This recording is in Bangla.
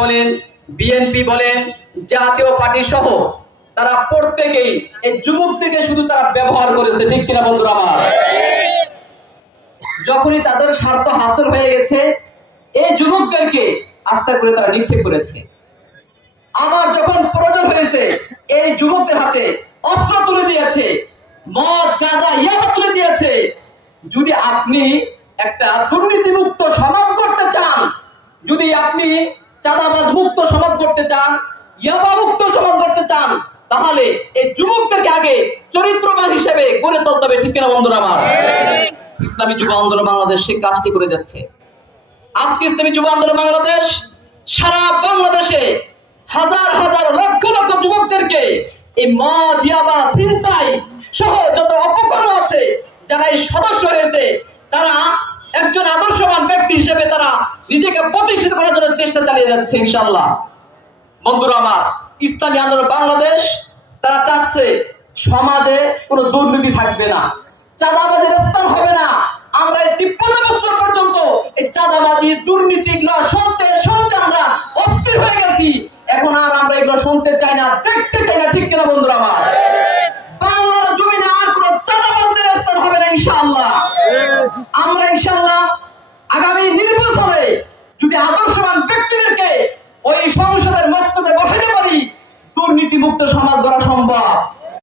বলেন, বিএনপি বলেন, জাতীয় পার্টি সহ তারা প্রত্যেকেই এই যুবকদেরকে শুধু তারা ব্যবহার করেছে, ঠিক কিনা বন্ধুরা আমার? যখনই তাদের স্বার্থ হাসিল হয়ে গেছে, এই যুবকদেরকে আস্থা করে তারা নিক্ষেপ করেছে। আবার যখন প্রয়োজন হয়েছে, এই যুবকদের হাতে অস্ত্র তুলে দিয়েছে, মদ, গাঁজা, ইয়াবা তুলে দিয়েছে। যদি আপনি একটা দুর্নীতিমুক্ত সমাজ করতে চান, যদি আপনি চাঁদাবাজ মুক্ত সমাজ করতে চান, ইয়াবা মুক্ত সমাজ করতে চান, তাহলে এই যুবকদেরকে আগে চরিত্রবান হিসেবে গড়ে তুলতে হবে, ঠিক কিনা বন্ধুরা আমার? ইসলামী যুব আন্দোলন বাংলাদেশ সেই কাজটি করে যাচ্ছে। আজকে ইসলামী যুব আন্দোলন বাংলাদেশ সারা বাংলাদেশে হাজার হাজার লক্ষ লক্ষ যুবকদেরকে এই মদ, ইয়াবা, ছিনতাই সহ যত অপকর্ম আছে, যারা এই সদস্য হয়েছে, তারা একজন আদর্শবান ব্যক্তি হিসেবে তারা নিজেকে প্রতিষ্ঠিত করার জন্য চেষ্টা চালিয়ে যাচ্ছে ইনশাআল্লাহ। বন্ধুরা আমার, ইসলামী আন্দোলন বাংলাদেশ তারা চাচ্ছে সমাজে কোনো দুর্নীতি থাকবে না, চাঁদাবাজির স্থান হবে না। আমরা এই 53 বছর পর্যন্ত এই চাঁদাবাজি, দুর্নীতি এগুলো শুনতে শুনতে আমরা অস্থির হয়ে গেছি। এখন আর আমরা এগুলো শুনতে চাই না, দেখতে চাই না, ঠিক কিনা বন্ধুরা আমার? বাংলার জমিনে আর কোনো চাঁদাবাজদের স্থান হবে না ইনশাআল্লাহ। আমরা ইনশাআল্লাহ আগামী নির্বাচনে যদি আদর্শবান ব্যক্তিদেরকে ওই সংসদের মস্তকে বসাতে পারি, দুর্নীতিমুক্ত সমাজ গড়া সম্ভব।